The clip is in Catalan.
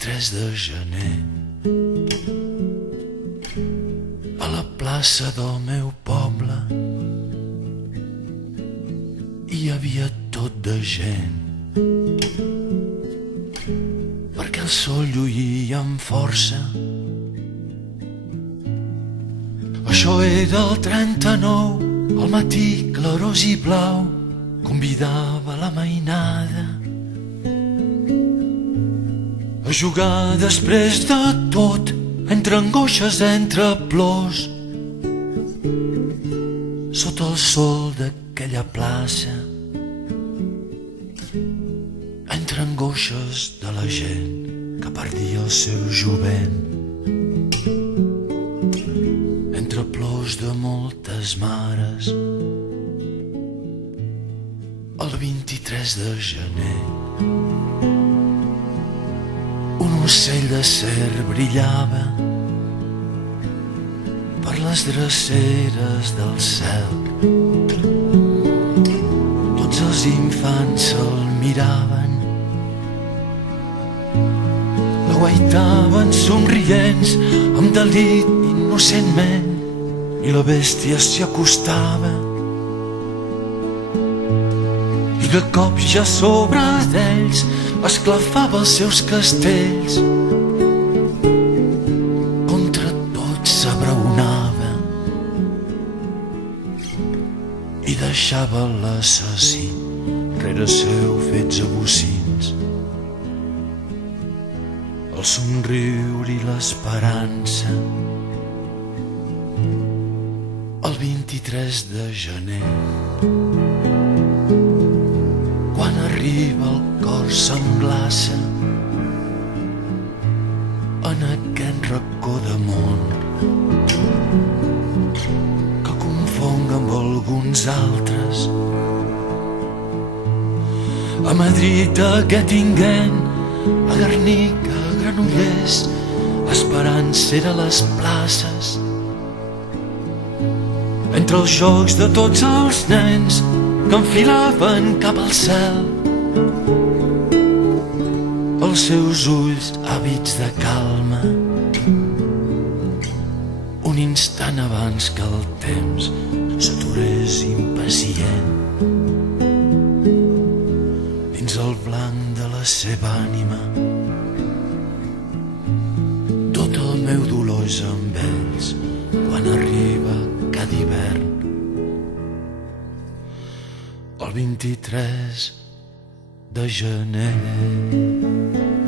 23 de gener a la plaça del meu poble hi havia tot de gent perquè el sol lluïa amb força. Això era el 39, el matí clarós i blau convidava la mainada a jugar després de tot, entre angoixes, entre plors, sota el sol d'aquella plaça, entre angoixes de la gent que perdia el seu jovent, entre plors de moltes mares. El 23 de gener un ocell de cer brillava per les dreceres del cel. Tots els infants se'l miraven, l'aguaitaven somrients amb delit innocentment, i la bèstia s'hi acostava i de cop ja sobre d'ells esclafava els seus castells. Contra tot s'abraonava i deixava l'assassí rere seu fets a bocins. El somriure i l'esperança. El 23 de gener, quan arriba el cor s'englaça en aquest racó de món que confong amb alguns altres. A Madrid, a Göttingen, a Guernica, a Granollers, Esperança era a les places, entre els jocs de tots els nens que enfilaven cap al cel els seus ulls àvids de calma, un instant abans que el temps s'aturés impacient dins el blanc de la seva ànima. Tot el meu dolor és amb ells quan arriba cada hivern. El 23 de gener.